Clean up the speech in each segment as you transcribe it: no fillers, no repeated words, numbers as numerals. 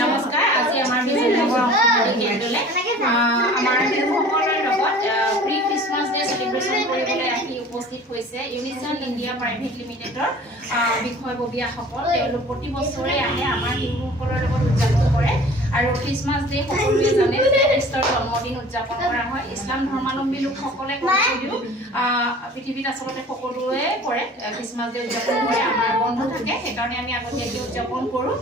নমস্কাৰ আজি আমাৰ প্ৰি ক্ৰিছমাছ ডে সেলিব্ৰেশন কৰিবলৈ আহি উপস্থিত হৈছে ইউনিচন ইণ্ডিয়া প্ৰাইভেট লিমিটেডৰ বিষয়ববীয়াসকল। তেওঁলোক প্ৰতি বছৰে আহে আমাৰ শিশুসকলৰ লগত উদযাপন কৰে আৰু ক্ৰিছমাছ ডে সকলোৱে জানে যে খ্ৰীষ্টৰ জন্মদিন উদযাপন কৰা হয়। ইছলাম ধৰ্মাৱলম্বী লোকসকলে যদিও পৃথিৱীত আচলতে সকলোৱে কৰে ক্ৰিছমাছ ডে উদযাপন কৰে। আমাৰ বন্ধ থাকে সেইকাৰণে আমি আগতীয়াকৈ উদযাপন কৰোঁ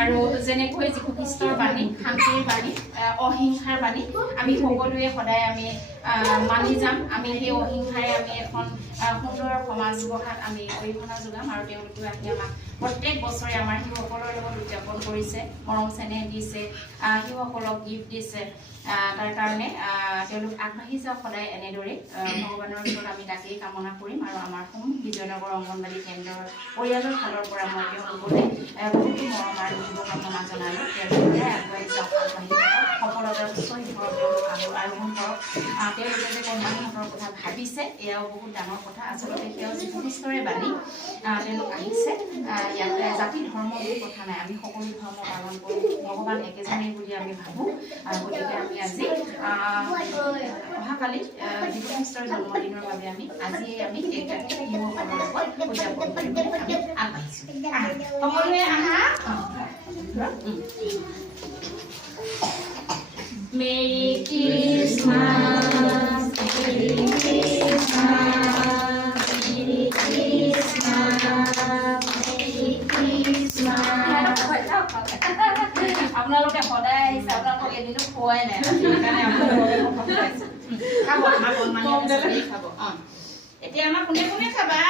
আৰু যেনেকৈ যীশু খ্ৰীষ্টৰ বাণী শান্তিৰ বাণী অহিংসাৰ বাণী আমি সকলোৱে সদায় আমি মানি যাম। আমি সেই অহিংসাৰে আমি এখন সুন্দৰ সমাজ গঢ়াত আমি অৰিহণা যোগাম আৰু তেওঁলোকেও আহি আমাক প্ৰত্যেক বছৰে আমাৰ শিশুসকলৰ লগত উদযাপন কৰিছে, মৰম চেনেহ দিছে, শিশুসকলক গিফ্ট দিছে। তাৰ কাৰণে তেওঁলোক আগবাঢ়ি যাওক সদায় এনেদৰে ভগৱানৰ ওচৰত আমি তাকেই কামনা কৰিম আৰু আমাৰ বিজয়নগৰ অংগনবাড়ী কেন্দ্ৰৰ পৰিয়ালৰ ফালৰ পৰা মই তেওঁলোকলৈ বহুতো মৰম আৰু শুভকামনা জনালোঁ। তেওঁলোকে আগুৱাই যাওক, আগবাঢ়ি যাওক, সফলতাৰ উচ্চ শিখৰত আৰোহণ কৰক। তেওঁলোকে যে কন্যাহঁতৰ কথা ভাবিছে এয়াও বহুত ডাঙৰ কথা। আচলতে সেয়াও যীশু খ্ৰীষ্টৰে বাণী। তেওঁলোক আহিছে ইয়াত জাতি ধৰ্ম বুলি কথা নাই, আমি সকলো ধৰ্ম পালন কৰোঁ, ভগৱান একেজনেই বুলি আমি ভাবোঁ। গতিকে আমি আজি অহাকালি যীশু খ্ৰীষ্টৰ জন্মদিনৰ বাবে আজিয়ে আমি কেক কাটি শিশুসকলৰ লগত উদযাপন কৰিবলৈ আমি আগবাঢ়িছোঁ। সকলোৱে আহা। Merry Christmas, merry Christmas, merry Christmas, merry Christmas. আপোনালোকে সদায় আহিছে, আপোনালোকক এদিনো খোৱাই নাই, সেইকাৰণে খাব। এতিয়া আমাৰ কোনে কোনে খাবা?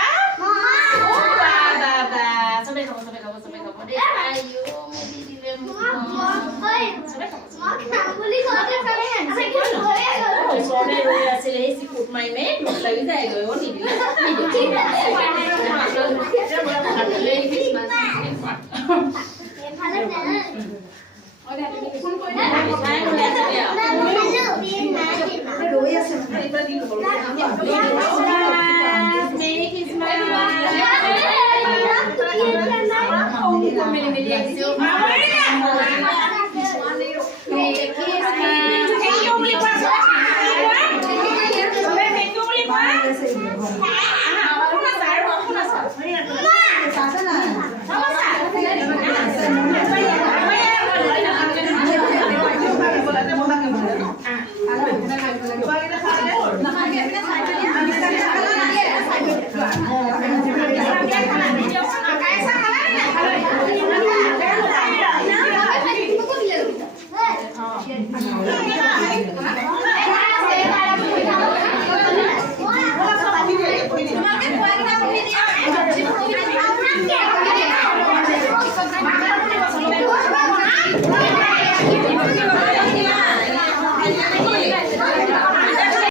চবে খাব দেই। ওচৰতে ৰৈ আছিলে সেই চিকুট মাৰি মাৰি দুখ লাগি যায়গৈ নিদিলে। ফোন কৰি